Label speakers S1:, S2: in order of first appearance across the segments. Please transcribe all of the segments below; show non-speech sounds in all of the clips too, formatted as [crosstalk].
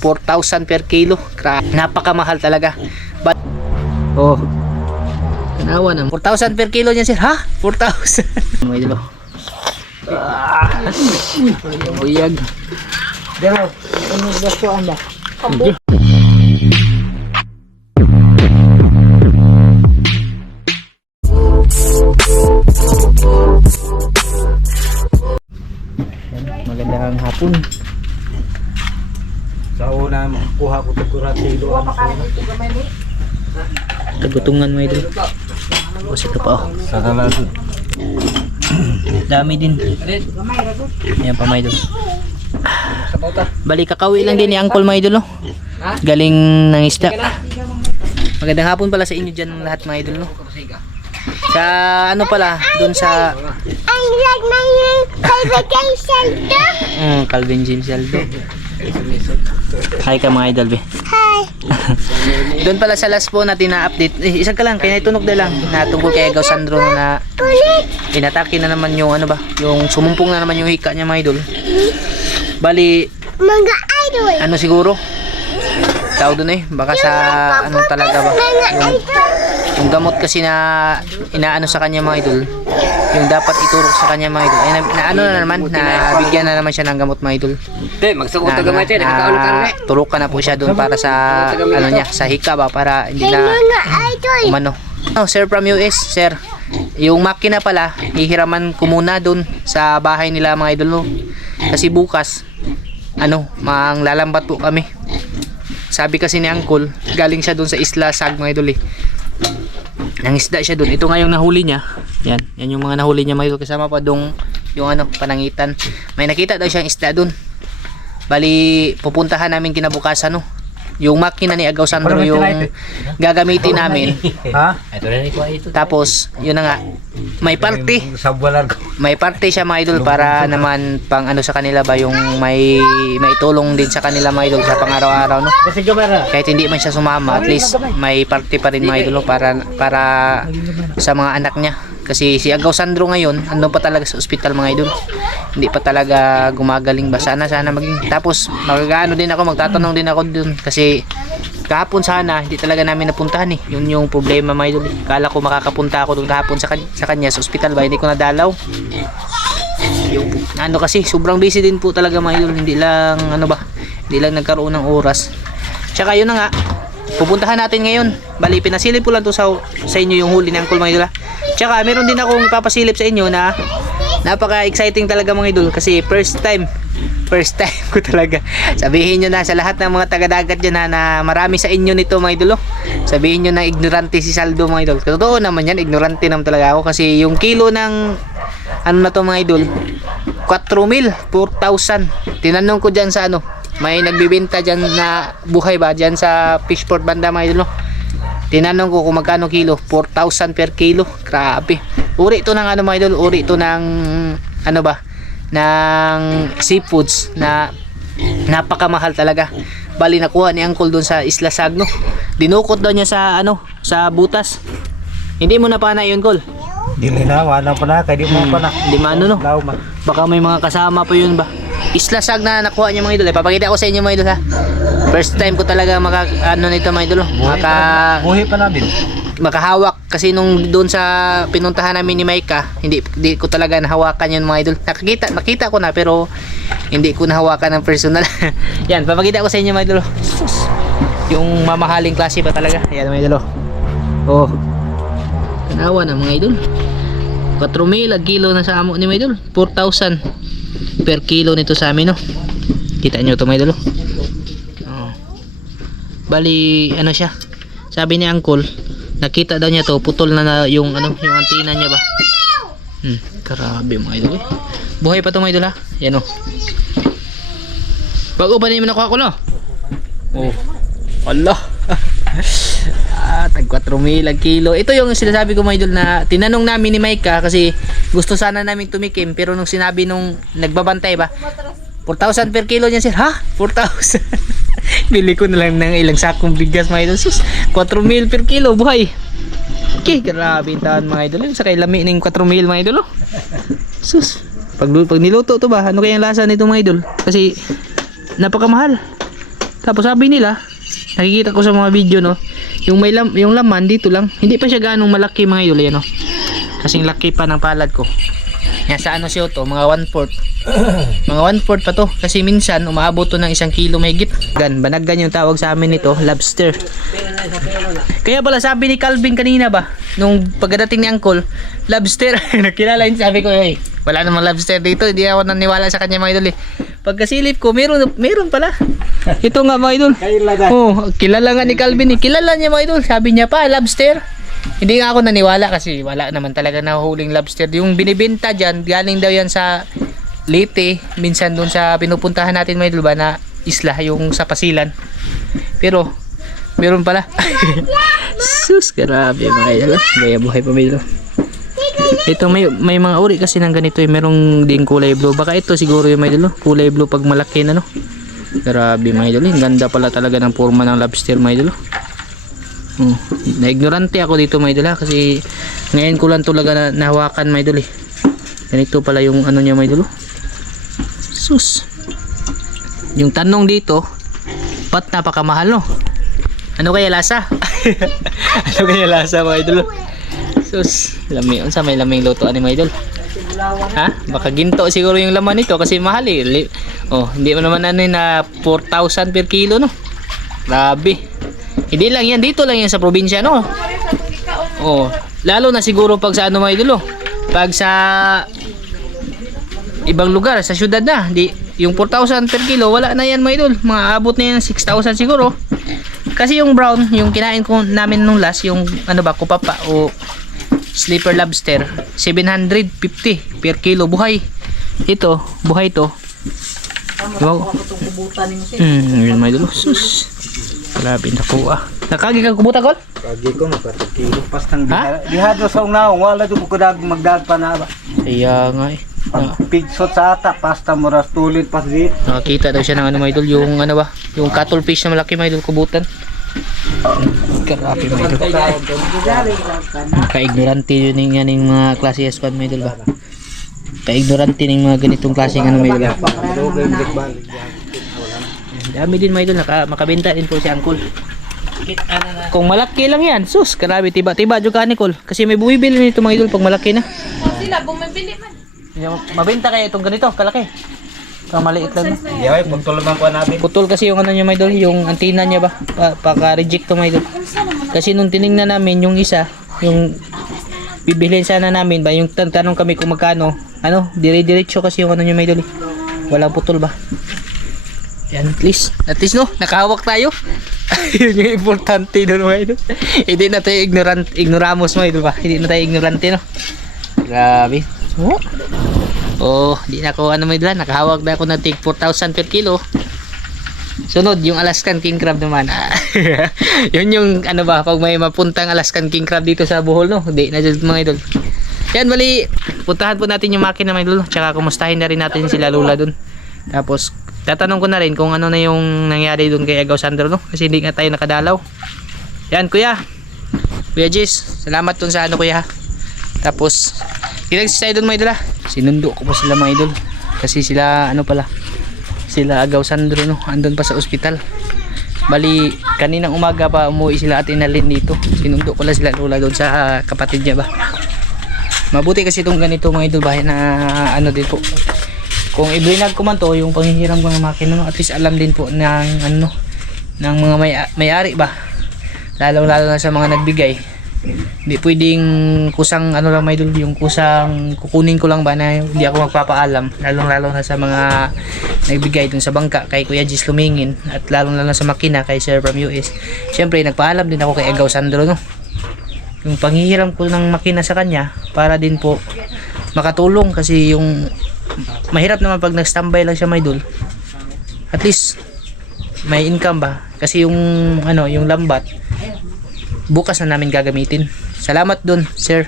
S1: 4,000 per kilo. Napakamahal talaga. But, oh, Tanawa na. 4,000 per kilo niyan sir. Ha? 4,000. Mga idolo. Ah, uyag.
S2: Pero, ano ba?
S1: Magandang hapon.
S2: Kuha ko ito kuratilo.
S1: Tagutungan mga idolo. Tapos ito pa oh.
S2: Sa kalasod.
S1: Dami din. Ayan pa mga idol. Bali kakawi lang din ni Uncle mga idol no? Galing ng isda. Magandang hapon pala sa inyo dyan lahat mga idol no? Sa ano pala, doon sa
S3: I like my vacation too.
S1: mm, Calvin James Aldo. Hi ka mga idol be.
S3: Hi. [laughs]
S1: Doon pala sa last po natin na-update. Eh, isang ka lang, kaya itunog na lang na tungkol kay Agaw Sandro na inatake na naman yung ano ba, yung sumumpong na naman yung hika niya mga idol. Bali,
S3: Mga idol.
S1: ano siguro? Tao doon eh, baka sa ano talaga ba? Yung. Yung gamot kasi na inaano sa kanya mga idol, yung dapat iturok sa kanya mga idol. Ay, na, na ano na naman, na bigyan na naman siya ng gamot mga idol.
S4: Te, magsukot
S1: Na,
S4: ka gamay te, nakakaano ka
S1: na,
S4: rin.
S1: turukan na po siya doon para sa ano niya, sa hika ba para hindi na umano. Oh, sir from US, sir. Yung makina pala, hihiraman ko muna doon sa bahay nila mga idol. no. Kasi bukas, ano, mang lalambat po kami. Sabi kasi ni Uncle, galing siya doon sa isla Sag mga idol eh. Nangisda siya doon. Ito nga yung nahuli niya. Yan, yan yung mga nahuli niya mga. Kasama pa dong yung ano, panangitan. May nakita daw siyang isda doon. Bali, pupuntahan namin kinabukasan no. Yung makina ni Agaw Sandro yung gagamitin namin.
S2: Ha?
S4: Ito na ni ito.
S1: Tapos, yun na nga, may party. May party siya mga idol para naman pang ano sa kanila ba yung may may tulong din sa kanila mga idol sa pang-araw-araw no. Kahit hindi man siya sumama, at least may party pa rin mga idol no, para para sa mga anak niya. Kasi si Agaw Sandro ngayon, andun pa talaga sa ospital mga idol. Hindi pa talaga gumagaling ba? Sana, sana maging. Tapos, magagaano din ako, magtatanong din ako dun. Kasi, kahapon sana, hindi talaga namin napuntahan eh. Yun yung problema mga idol. eh. Kala ko makakapunta ako dun kahapon sa, sa kanya, sa ospital ba? Hindi ko nadalaw. Yung, ano kasi, sobrang busy din po talaga mga idol. Hindi lang, ano ba, hindi lang nagkaroon ng oras. Tsaka yun na nga, pupuntahan natin ngayon. Bali, pinasilip ko lang to sa, sa inyo yung huli ng Uncle ha. Tsaka meron din akong ipapasilip sa inyo na napaka-exciting talaga mga idol kasi first time first time [laughs] ko talaga sabihin nyo na sa lahat ng mga taga-dagat dyan ha, na marami sa inyo nito mga idol oh. sabihin nyo na ignorante si Saldo mga idol totoo naman yan ignorante naman talaga ako kasi yung kilo ng ano na to mga idol 4,000 4,000 tinanong ko dyan sa ano may nagbibenta dyan na buhay ba dyan sa fishport banda mga idol no? Tinanong ko kung magkano kilo, 4,000 per kilo. Grabe. Uri to ng ano mga idol, uri to ng ano ba? ng seafoods na napakamahal talaga. Bali nakuha ni Uncle doon sa Isla Sagno. Dinukot daw niya sa ano, sa butas. Hindi mo na pa na yun, Col.
S2: Dili na, wala pa na. Kaya di mo pa na.
S1: Hindi maano no.
S2: Law man.
S1: Baka may mga kasama pa yun ba? Isla Sag na nakuha niya mga idol. Papakita ko sa inyo mga idol ha. First time ko talaga maka ano nito mga idol. Maka
S2: Buhi pa namin.
S1: makahawak kasi nung doon sa pinuntahan namin ni Maika, hindi, hindi ko talaga nahawakan yun mga idol. Nakikita, nakita ko na pero hindi ko nahawakan ng personal. [laughs] Yan, papakita ko sa inyo mga idol. Sus. Yung mamahaling klase pa talaga. Yan mga idol. Oh. Tanawa na mga idol. 4,000 ag kilo na sa amo ni mga idol. 4,000 per kilo nito sa amin no. Kita nyo ito mga idol. Oh. Bali, ano siya? Sabi ni Uncle, nakita daw niya to, putol na, na yung ano, yung antenna niya ba? Hmm, grabe mga idol eh. Buhay pa to mga idol ha. Yan oh. Bago pa din mo nakuha ko no? Oh. Allah. [laughs] ah, tag 4,000 ang kilo. Ito yung sinasabi ko mga idol na tinanong namin ni Maika kasi gusto sana namin tumikim pero nung sinabi nung nagbabantay ba 4,000 per kilo niya sir. Ha? 4,000. [laughs] Bili ko na lang ng ilang sakong bigas mga idol. Sus, 4,000 per kilo buhay. Okay, grabe taon mga idol. Sa kay lami ng 4,000 mga idol. oh. Sus, pag, pag niluto to ba, ano kayang lasa nito mga idol? Kasi napakamahal. Tapos sabi nila, nakikita ko sa mga video no, yung may lam, yung laman dito lang, hindi pa siya ganong malaki mga idol yan no. Kasing laki pa ng palad ko. Yan sa ano siya to, mga 1 fourth. [clears throat] mga 1 fourth pa to. Kasi minsan umaabot to ng isang kilo may git. Gan, banaggan yung tawag sa amin nito, lobster. Kaya pala sabi ni Calvin kanina ba, nung pagdating ni Uncle, lobster. [laughs] Nakilala yun, sabi ko, eh, wala namang lobster dito. Hindi ako naniwala sa kanya mga idol eh. Pagkasilip ko, meron, meron pala. Ito nga mga idol. Oh, kilala nga ni Calvin eh. Kilala niya mga idol. Sabi niya pa, lobster. Hindi nga ako naniwala kasi wala naman talaga nahuhuling lobster. Yung binibenta dyan, galing daw yan sa Leyte. Minsan doon sa pinupuntahan natin idol ba na isla, yung sa Pasilan. Pero, meron pala. [laughs] Sus, grabe mga idol. Gaya buhay pa mga idol. Ito may may mga uri kasi ng ganito eh. Merong ding kulay blue. Baka ito siguro yung may idol. Kulay blue pag malaki na no. Grabe mga idol. Ang ganda pala talaga ng forma ng lobster mga idol. Oh, na-ignorante ako dito mga idol kasi ngayon ko lang talaga na nahawakan mga idol eh. Ganito pala yung ano niya mga idol. Sus. Yung tanong dito, ba't napakamahal no? Ano kaya lasa? [laughs] ano kaya lasa mga idol? Sus, lami. Unsa may laming luto ani mga idol? Ha? Baka ginto siguro yung laman nito kasi mahal eh. Oh, hindi mo naman ano na 4,000 per kilo no. Grabe. Hindi lang yan dito lang yan sa probinsya no. Oh, lalo na siguro pag sa ano mga idol oh. Pag sa ibang lugar sa syudad na, di yung 4,000 per kilo wala na yan mga idol. Mga abot na yan ng 6,000 siguro. Kasi yung brown, yung kinain ko namin nung last, yung ano ba, kupapa o sleeper lobster, 750 per kilo buhay. Ito, buhay to. Wow. Hmm, yun mga idol. Sus. Grabe na po ah. Nakagi ka kubuta kol?
S2: Kagi ko magkakilo pas tang
S1: Ha?
S2: Dihado sa unaw, wala to ko dag magdag pa na ba.
S1: Kaya nga eh. Ah,
S2: Pag pigsot sa ata, pasta moras tulit pas di.
S1: nakakita daw siya ng ano mga idol, yung ano ba, yung cuttlefish na malaki mga idol, kubutan. Grabe mga idol. Ka-ignorante yun yung yan yung mga klase S1 mga idol ba? Ka-ignorante ng mga ganitong klaseng ano mga idol. Dami din mga idol, naka, makabenta din po si Uncle. Kung malaki lang yan, sus, grabe, tiba-tiba dyan ka Nicole. Kasi may bumibili nito mga idol pag malaki na.
S5: Sila, bumibili man.
S1: Mabenta kaya itong ganito, kalaki. Pag maliit lang. no?
S2: Di ay putol man ko namin.
S1: Putol kasi yung ano niya may idol, yung antenna niya ba? Pa, paka-reject to may idol. Kasi nung tiningnan namin yung isa, yung bibilhin sana namin ba, yung tan- tanong kami kung magkano, ano, dire-diretso kasi yung ano niya may idol. eh. Walang putol ba? Yan, at least. At least no, nakahawak tayo. [laughs] Yun yung importante doon mga idol. Hindi na tayo ignorant, ignoramos mo idol ba? Hindi na tayo ignorante no. Grabe. Oh. Oh, di na ako ano may dala, na ako ng tig 4,000 per kilo. Sunod, yung Alaskan King Crab naman. [laughs] yun yung ano ba, pag may mapuntang Alaskan King Crab dito sa Bohol, no? Hindi, na dyan mga idol. Yan, bali, puntahan po natin yung makina mga idol. Tsaka kumustahin na rin natin sila Lula dun. Tapos, tatanong ko na rin kung ano na yung nangyari dun kay Agaw Sandro, no? Kasi hindi nga tayo nakadalaw. Yan, kuya. Kuya Jis, salamat dun sa ano, kuya. Tapos, kinagsis tayo dun mga idol, ha. Sinundo ko pa sila mga idol. Kasi sila, ano pala, sila Agaw Sandro no? Andun pa sa ospital. Bali kaninang umaga pa umuwi sila at inalin dito. Sinundo ko lang sila lula doon sa ah, kapatid niya ba. Mabuti kasi itong ganito mga idol bahay na ano din po. Kung ibrinag ko man to yung panghihiram ko ng makina no, at least alam din po ng ano ng mga may may-ari ba. Lalo lalo na sa mga nagbigay hindi pwedeng kusang ano lang may idol yung kusang kukunin ko lang ba na hindi ako magpapaalam lalong lalo na sa mga nagbigay dun sa bangka kay Kuya Gis Lumingin at lalong lalo na sa makina kay Sir from US syempre nagpaalam din ako kay Agaw Sandro no? Yung panghihiram ko ng makina sa kanya para din po makatulong kasi yung mahirap naman pag nag-standby lang siya may idol at least may income ba? Kasi yung ano yung lambat bukas na namin gagamitin. Salamat dun, sir.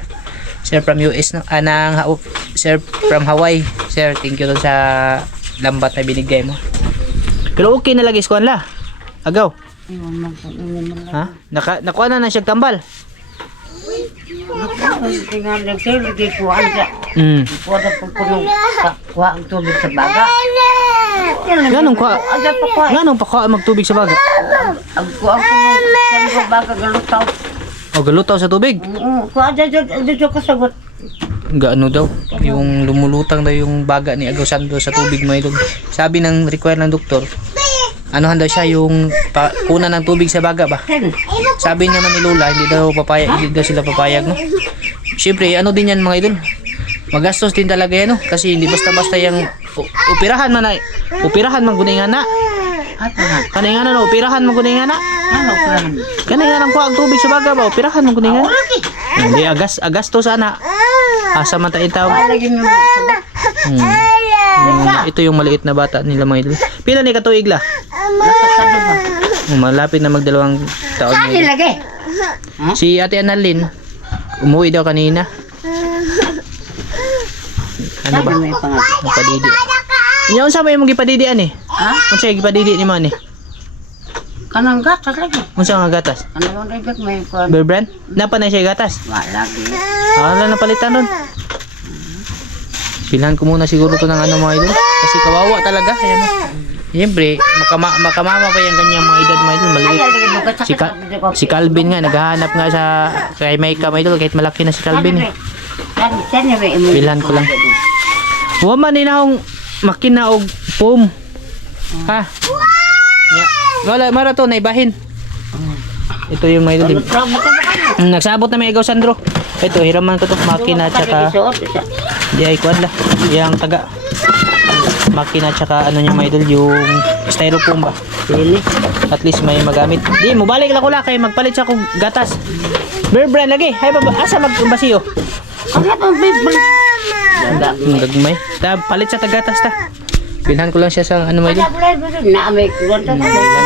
S1: Sir from US? Ah, ng, Ha- sir from Hawaii. Sir, thank you dun sa lambat na binigay mo. Pero okay na lagi skuan la. Agaw. Ha? Naka, nakuha na na siya tambal.
S6: Tingnan lang sir, lagi kuhaan sa
S1: Mm.
S6: kuha na pagpunong kuha ang tubig sa baga.
S1: Ganong ka?
S4: Ada pa ko.
S1: Ganong pa ka magtubig sa baga?
S4: Ang ko ang kan ko baga galutaw.
S1: O galutaw sa tubig?
S4: Ko ada ada kasagot.
S1: Gaano daw? Yung lumulutang daw yung baga ni Agaw sa tubig mga idol. Sabi ng require ng doktor, anuhan daw siya yung pa, kuna ng tubig sa baga ba? Sabi naman ni Lola, hindi daw papayag, hindi daw sila papayag, no? Siyempre, ano din yan mga idol? Magastos din talaga yan, no? Kasi hindi basta-basta yung upirahan man ay, upirahan man gunay nga na.
S4: Ato na.
S1: Kanay nga na, no? upirahan man gunay nga na.
S4: Ano ko.
S1: Kanay nga nang kuha ang tubig sa baga ba, upirahan man gunay nga na. Hindi, agas, agastos sana. Asa man
S4: sagot.
S1: Hmm. Hmm, ito yung maliit na bata nila mga idol. Pila ni katuig la? Hmm, Malapit na magdalawang taon na
S4: Ano
S1: idol.
S4: lagi?
S1: Si Ate Annalyn, umuwi daw kanina. Ano ba?
S4: Pangalan.
S1: Ang padidi. Inya unsa may mong gipadidian eh?
S4: Ha?
S1: Unsa gipadidi ni mo ni?
S4: Kanang gatas lagi.
S1: Unsa nga gatas?
S4: Kanang ribet may kuan.
S1: Bear brand? Napa na siya gatas?
S4: Wa lagi.
S1: Wala na palitan nun. Bilhan ko muna siguro to ng ano mga idol. Kasi kawawa talaga. Ayan o. Siyempre, makama, makamama pa yung ganyang mga edad mga idol. Maliit. Si, Ka- si Calvin nga, naghahanap nga sa kay Maika mga idol. Kahit malaki na si Calvin eh. Bilhan ko lang. Huwag man din akong makina og foam. Ha? Ya. Wala, mara to, naibahin. Ito yung mga idol. Mm, Nagsabot na may igaw Sandro. Ito, hiraman ko to. Makina tsaka di ay kwan la. Yang taga. Makina tsaka ano yung mga idol yung styrofoam ba.
S4: Sili.
S1: At least may magamit. Di mo balik lang ko la kay magpalit siya kog gatas. Bear brand lagi. Hay ba asa magbasiyo?
S4: Ano ba bibel?
S1: Anda, gagmay. Ta palit sa tagatas ta. Bilhan ko lang siya sa ano
S4: may ta.
S1: Bilhan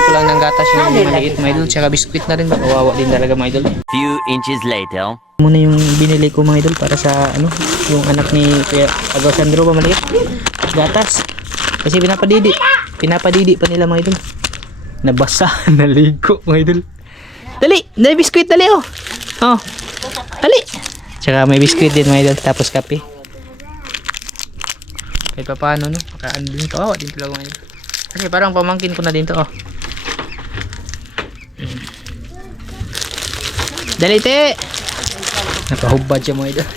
S1: ko lang ng gatas yung maliit mga idol. Tsaka biskuit na rin. Kawawa din talaga mga idol.
S5: Few inches later.
S1: muna yung binili ko mga idol para sa ano yung anak ni Kuya Agaw Sandro ba maliit gatas. Kasi pinapadidi. Pinapadidi pa nila mga idol. Nabasa [laughs] naligo mga idol. Dali dali biskuit dali oh. Oh. Dali. Tsaka may biskuit din mga idol. Tapos kape. Kahit pa paano no? Pakaan din kawawa din talaga mga idol. Kasi parang pamangkin ko na din to oh. Dali te! Nakahubad siya mga idol.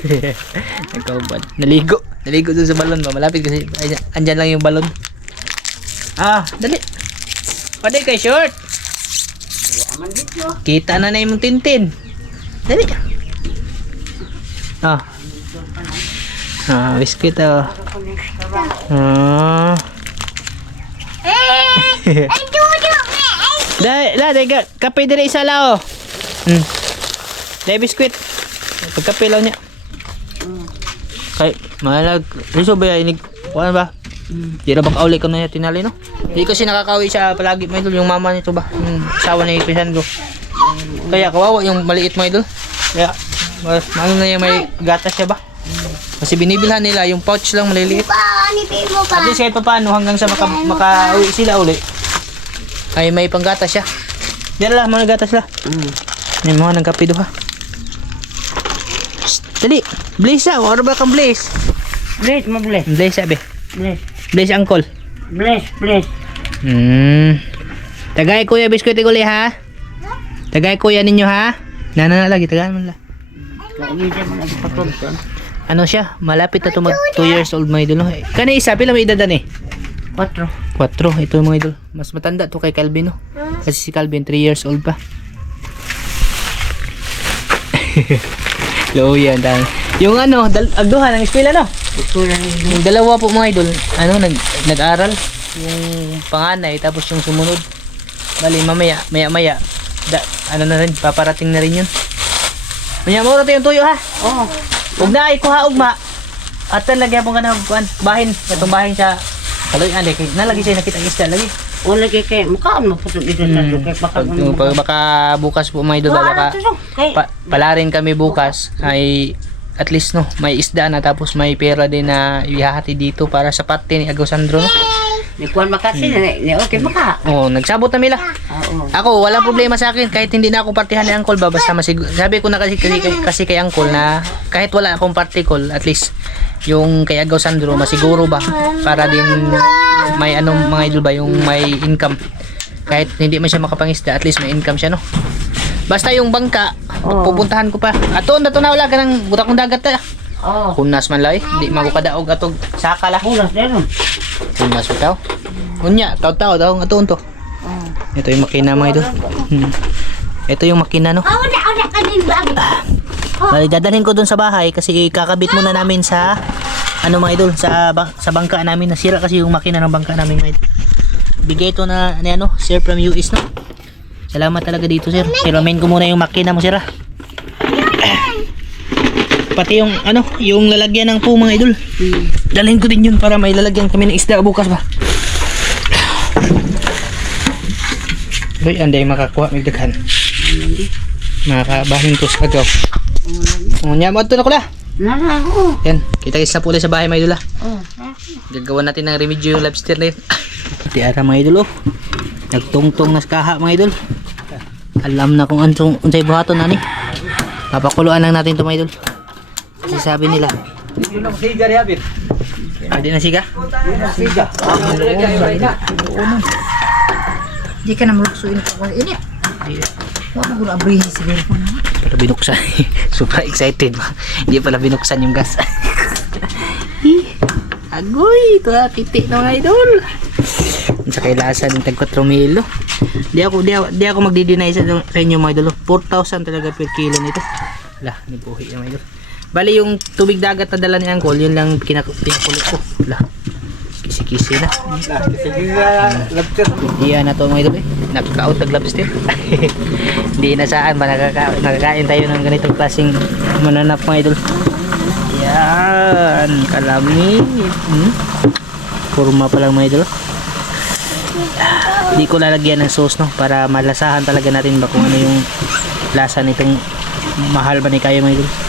S1: [laughs] Nakahubad. Naligo. Naligo dun sa balon ba? Malapit kasi ay, andyan lang yung balon. Ah, dali. Pwede kay short. Kita na na yung tintin. Dali. Ah. Ah, biscuit oh. Ah. Dai, la, dai, kape dire isa lao. Hmm. Dai biskuit. Pagkape lang niya. Kay, malag, iso ba yan, kuhan ba? Di na ba kauli ko na niya tinali, no? Hindi kasi nakakawi siya palagi, mga idol, yung mama nito ba? Yung asawa ni Pisandro. Kaya kawawa yung maliit, mga idol. Kaya, mas, ano na yung may gatas siya ba? Kasi binibilhan nila yung pouch lang maliliit.
S3: Mo pa.
S1: At least kahit pa paano hanggang sa maka, makauwi sila uli. Ay may panggatas siya. Diyan lang mga gatas la. May mga nang kape do ha. Dali, Blaze sa, wala ba kang Blaze?
S4: Bless mo bless.
S1: Blaze sabi.
S4: Bless.
S1: Blaze uncle.
S4: Bless bless.
S1: Hmm. Tagay kuya biskuit uli ha. Tagay kuya ninyo ha. Nana na lagi tagaan mo la. Ano siya? Malapit na to mag 2 years old mga idol. Kani isa pila may edad ni?
S4: Quatro.
S1: 4 ito mga idol. Mas matanda to kay Calvin no. Kasi si Calvin 3 years old pa. [laughs] Low yan dahil. Yung ano, dal agduhan ng eskwela no. Yung dalawa po mga idol, ano nag nag-aral yung panganay tapos yung sumunod. Bali mamaya, maya maya da, ano na rin, paparating na rin yun. Maya mo yung tuyo ha.
S4: Oh.
S1: Ug na ay kuha ugma. At lagyan mo ka na bahin, katong bahin sa Kaloy kay nalagi siya nakita ang isda lagi.
S4: Wala kay kay mukhaan mo putol dito sa
S1: Hmm.
S4: kay baka
S1: Pag, pag baka bukas po mga idol baka pa, pala rin kami bukas ay at least no may isda na tapos may pera din na ihahati dito para sa parte ni Agaw Sandro no.
S4: Ni kuan makasi na ni okay maka.
S1: Oh, nagsabot na mila.
S4: Oo.
S1: Ako wala problema sa akin. Kahit hindi na ako partihan ni Uncle ba basta masig sabi ko na kasi, kasi, kasi kay Uncle na kahit wala akong party call at least yung kay Agaw Sandro masiguro ba para din may anong mga idol ba yung may income. Kahit hindi man siya makapangisda at least may income siya no? Basta yung bangka pupuntahan ko pa. Ato na to na wala ka ng butak ng dagat ta
S4: Oh.
S1: kunas man lay di magukadaog atog. Saka la
S4: Kulas din.
S1: kunas bitaw unya taw daw ato to ito yung makina mga idol hmm. [laughs] ito yung makina no
S3: Oh, na, na?
S1: Bali, dadalhin ko dun sa bahay kasi kakabit muna namin sa ano mga idol sa sa bangka namin nasira kasi yung makina ng bangka namin mga idol. Bigay ito na ni ano, sir from US no. Salamat talaga dito sir. Silamin ko muna yung makina mo sir. ah. Pati yung ano, yung lalagyan ng po mga idol. Dalhin ko din yun para may lalagyan kami ng isda bukas ba. Uy, anday makakuha may daghan. Makabahin ko sa agaw. Unya mo ito na kula.
S4: Nana ako.
S1: Yan, kita kita pula sa bahay mga idol ah.
S4: Oh.
S1: Gagawa natin ng remedyo yung lobster na yun. [laughs] Iti ara mga idol oh. Nagtungtong nas kaha mga idol. Alam na kung antong unsay buhaton nani. Papakuluan lang natin to mga idol. Kasi sabi nila,
S2: Yun ang siga rin habit.
S1: pwede na siga.
S2: Yun ang siga.
S6: Di ka na muluksuin ko. Ini. Wala ko na abrihin ko na.
S1: Pero binuksan. [laughs] Super excited ba? Hindi pala binuksan yung gas. [laughs] Agoy, ito ah, pitik na mga idol. Sa kailasan ng tag 4 milo. Di ako, di ako, di ako magdi-deny sa, sa inyo mga idol. 4,000 talaga per kilo nito. Lah, ni buhi yung mga idol. Bali yung tubig dagat na dala ni Angkol, yun lang pinak pinakulot ko. Lah, kisi-kisi na. Iyan na to mga idol eh. Nakaka-out ng lobster. [laughs] Hindi na saan ba nakaka nakakain tayo ng ganitong klaseng mananap mga idol. Yan, kalami. Hmm? Kurma pa lang mga idol. Hindi ko lalagyan ng sauce no para malasahan talaga natin ba kung ano yung lasa nitong mahal ba ni kayo mga idol.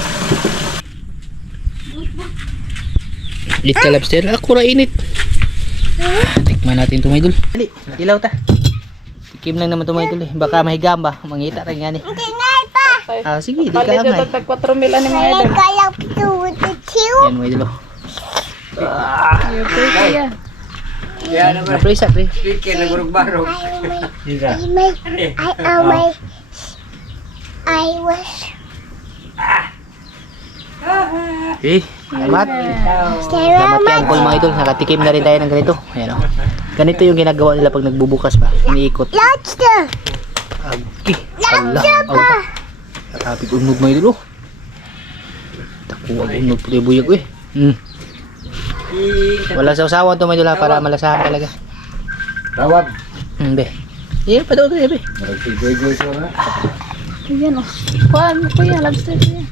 S1: Lit ka lobster. Ako ra init. Tikman natin ito idol. Dali, ilaw ta. Tikim lang naman ito idol eh. Baka mahigam ba? Mangita rin yan eh.
S3: Tinay pa.
S1: Ah, sige, di ka angay.
S6: Tag 4 mil ani mga
S3: Ay, kalap to with the two.
S1: Yan mga idol. oh.
S6: idol.
S2: Yan naman.
S1: Na-presa pre.
S2: Speaker na burog-barog.
S3: I may, I, oh my, I was,
S1: Eh, salamat. Salamat kay. Uncle mga idol. Nakatikim na rin tayo ng ganito. Ayan oh. Ganito yung ginagawa nila pag nagbubukas ba. Iniikot.
S3: Lobster.
S1: Agi. Allah. Aw. Katapit unod mga idol oh. Takuwag unod puti buyag eh. Hmm. Walang sausawan to mga idol ha, para malasahan talaga.
S2: Tawag.
S1: Hmm, be. Iya pa daw to be.
S2: Maragsigoy-goy ko na.
S6: Ayan o. Kuan, kuya, lobster kuya.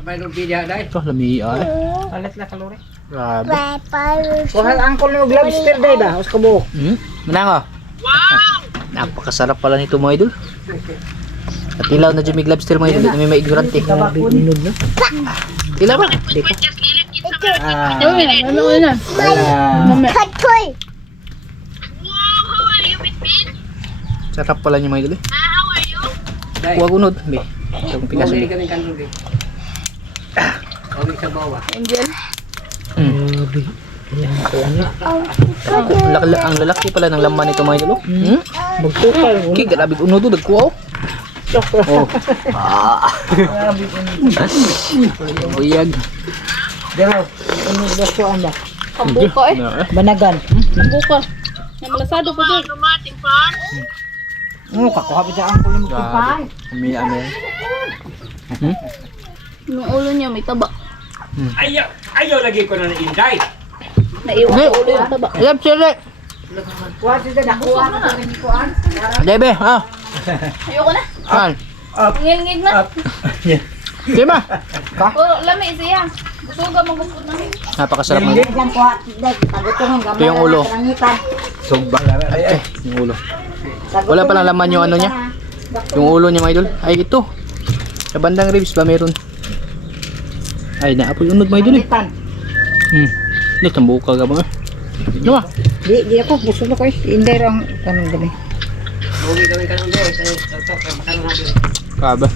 S2: Yung pidya dahil.
S1: Ito, lami ay.
S2: Palit na kalori.
S1: Grabe.
S2: Kuhal angkol yung lobster dahil ba? Os kabo.
S1: Hmm? Manang oh. Wow! Napakasarap pala nito mga idol. At ilaw na Jimmy Lobster mga idol. May may ignorante. Ilaw ba?
S2: Ah.
S6: Ano na?
S2: Wala.
S3: Katoy.
S1: Sarap pala niya mga idol eh.
S2: Dahil.
S1: Huwag unod. Be. Itong.
S2: Bumili
S1: be.
S2: kami kalori. Kawin sa bawa.
S6: Angel.
S1: Hmm. Tako, ang laki- ang lalaki pala ng laman nito mga idol. oh. Hmm? Magtukal. Kaya grabe unod oh. Dagkuaw. Oh. Ah. Buyag.
S2: Pero,
S6: Kambuka eh.
S2: banagan.
S6: Kambuka. Yung malasado pa dyan.
S2: Ano, kakuha sa angkol yung
S1: Grabe. Umiya na yan. Hmm?
S6: Yung ulo niya may taba.
S2: Ayaw, ayaw lagi ko na na-inday.
S6: Naiwan sa ulo yung taba.
S1: Yap, sir. Debe, ah.
S6: Ayoko na.
S1: Kan.
S6: Ngil-ngil na.
S1: Di [laughs] ba?
S6: Oh, lami siya. Gusto ka magupot na.
S1: Napakasarap ng Ito yung ulo.
S2: Sumbang na ay ay.
S1: Yung ulo. Wala palang laman yung ano niya. Yung ulo niya mga idol. Ay ito. Sa bandang ribs ba meron? Ay naapoy unod mga idol eh. Hmm. Ito tambuka ka ba? Di ba?
S6: Di, di ako. Gusto ko eh. Hindi rang tanong dali.
S2: Bugi kanong sa tok makano natin.
S1: Kaba.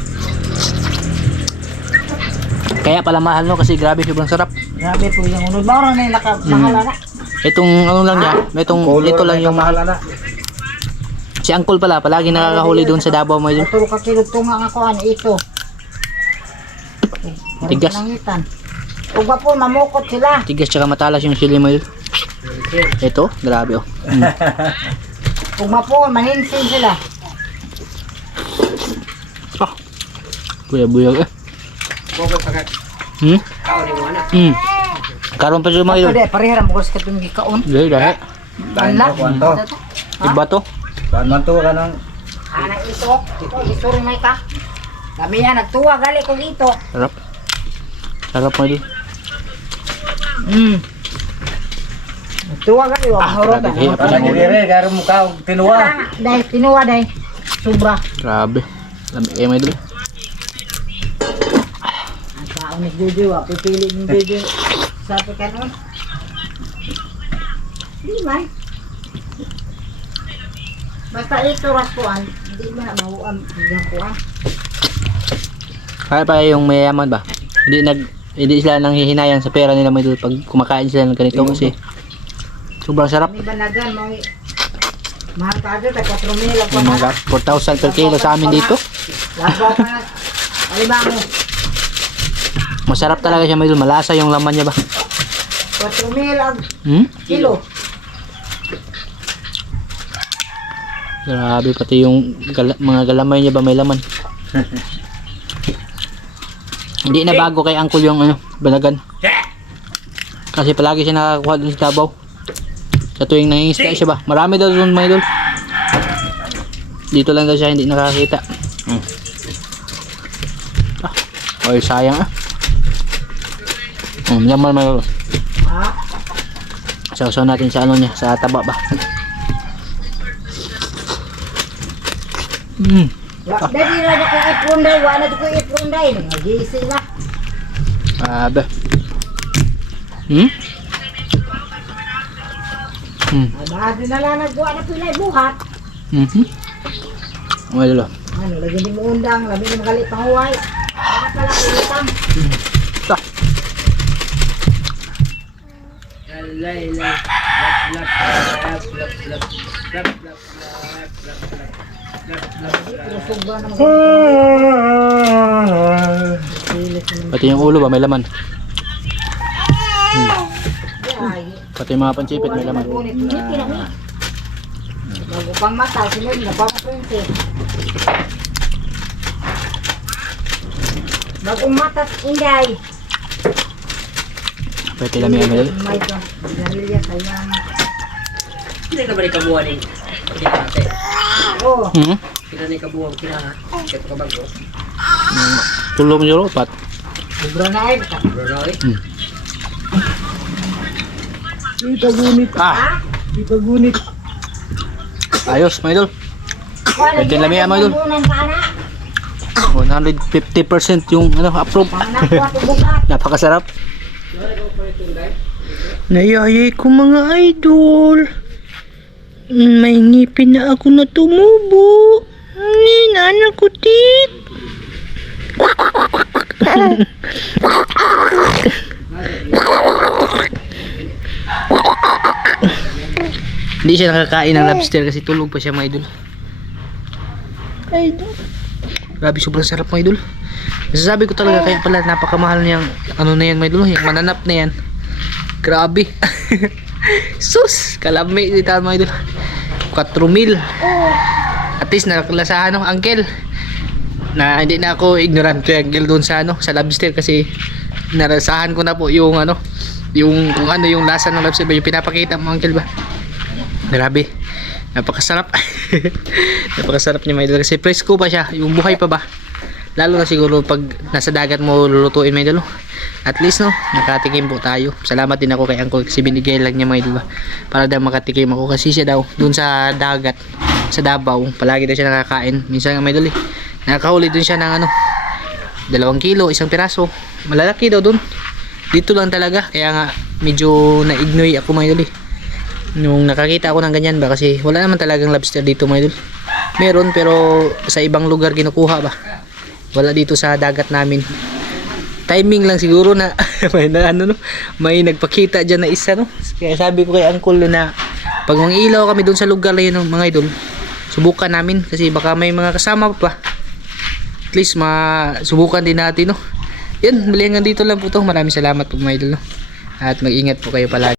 S1: Kaya pala mahal no kasi grabe sobrang sarap.
S6: Grabe po yung unod. Mara na yung naka, mahala na.
S1: Itong ano lang niya, itong ito lang yung mahal.
S2: na.
S1: Si Uncle pala palagi nakakahuli doon sa Davao mo.
S6: Turo ka kilo tunga nga kuhan ito.
S1: Tigas.
S6: Nangitan. Ug ba po mamukot sila.
S1: Tigas tsaka matalas yung sili mo yun. Ito, grabe oh. Mm. [laughs]
S6: Ug ba po maninsin sila.
S1: Ah. Buya-buya eh. Hmm?
S2: Ako ni mo na.
S1: Hmm. Karon pa siya mga yun.
S6: Pwede parehara mo gusto katong gikaon.
S1: Dahil dahil.
S2: Dahil
S6: Ala.
S2: mo kwanto.
S1: Iba to.
S2: Saan man to ka ng...
S6: Ana ito. Ito isuri may ka. Kami yan nagtuwa gali kog ito.
S1: Sarap. Sarap mo di.
S6: Mm. Tuwa ka di wa
S1: ah,
S6: mahurot.
S2: Sa gilire karo mukha og tinuwa.
S6: Dai tinuwa dai. Sobra.
S1: Grabe. Lamig kay eh, may
S6: dili. Tao ni Jojo wa pipili ni Jojo. Sa kanon. Di man. Basta ito raspuan, hindi mo na mauam. Hindi ko ah.
S1: Kaya pa yung mayaman ba? Hindi nag hindi sila nang hihinayang sa pera nila mga idol pag kumakain sila ng ganito kasi sobrang sarap.
S6: Kami banagan, mga mahal ka agad, ay 4 mil na.
S1: mga 4,000 per kilo sa amin dito.
S6: Labaw ka na. Mo,
S1: Masarap talaga siya mga idol. Malasa yung laman niya ba?
S6: 4 mil ang
S1: Hmm?
S6: kilo.
S1: Grabe pati yung gala- mga galamay niya ba may laman. [laughs] Hindi na bago kay Uncle yung ano, banagan. Kasi palagi siya nakakuha dun sa Davao. Sa tuwing nangingisda siya ba. Marami daw doon mga idol. Dito lang daw siya hindi nakakita. Hmm. Ah, oy sayang ah. Um, yaman mga idol.
S6: Ha?
S1: Sausaw natin sa ano niya, sa taba ba. Hmm.
S6: Dadi na ako ipon day, wala ko ipon day. Nagisi na.
S1: Abe. Hmm? Hmm.
S6: Abado na lang nagbuha na pilay buhat.
S1: Mhm. Wala.
S6: Ano, lagi ni mo undang, labi ni magalit pang huway. Pala ulitan?
S1: Ta.
S2: Lay, lay. Lap, lap, lap, lap, lap, lap, lap, lap, lap, lap.
S1: Pati yung ulo ba may laman?
S6: Hmm.
S1: Pati yung mga pansipit may laman.
S6: Bago pang mata, sila yung napapaprinti. Bago mata, inday. Pwede lang yan, Mel.
S2: Hindi ka balik ang buwan eh. Pagkita
S6: natin ko.
S1: Hmm?
S2: Kina ni kabuwag kina ha. Kaya ka bago. Hmm.
S1: Tulong nyo ropat.
S6: Sobra na
S2: ay. Sobra
S1: na ay. Hmm. Ipagunit. Ah. Ipagunit. Ayos, my idol.
S6: Medyo lamia, my idol.
S1: 150% yung ano, approve. [laughs] Napakasarap. Nayayayi ko mga idol. May ngipin na ako na tumubo. Ninana ko tit. Hindi siya nakakain ng lobster kasi tulog pa siya mga idol. Idol. Grabe sobrang sarap mga idol. Nasasabi ko talaga kaya pala napakamahal niyang ano na yan mga idol, yung mananap na yan. Grabe. [laughs] Sus, kalami dito mga idol. 4 mil. At least nakalasahan ng uncle. Na hindi na ako ignorant kay uncle doon sa ano, sa lobster kasi narasahan ko na po yung ano, yung kung ano yung lasa ng lobster ba yung pinapakita mo uncle ba. Grabe. Napakasarap. [laughs] Napakasarap niya mga idol kasi presko pa siya, yung buhay pa ba. Lalo na siguro pag nasa dagat mo lulutuin mga idol. no? At least no, nakatikim po tayo. Salamat din ako kay Uncle kasi binigay lang niya idol ba. Para daw makatikim ako kasi siya daw dun sa dagat sa Davao, palagi daw siya nakakain. Minsan mga idol eh. Nakakahuli dun siya ng ano, dalawang kilo, isang piraso. Malalaki daw dun. Dito lang talaga, kaya nga medyo na-ignoy ako mga idol eh. Nung nakakita ako ng ganyan ba kasi wala naman talagang lobster dito mga idol. Meron pero sa ibang lugar kinukuha ba. Wala dito sa dagat namin. timing lang siguro na [laughs] may na ano no, may nagpakita diyan na isa no. Kaya sabi ko kay Uncle na pag mga kami doon sa lugar na no, mga idol, subukan namin kasi baka may mga kasama pa. At least masubukan din natin no. Yan, muli hanggang dito lang po to. Maraming salamat po mga idol no. At mag-ingat po kayo palagi.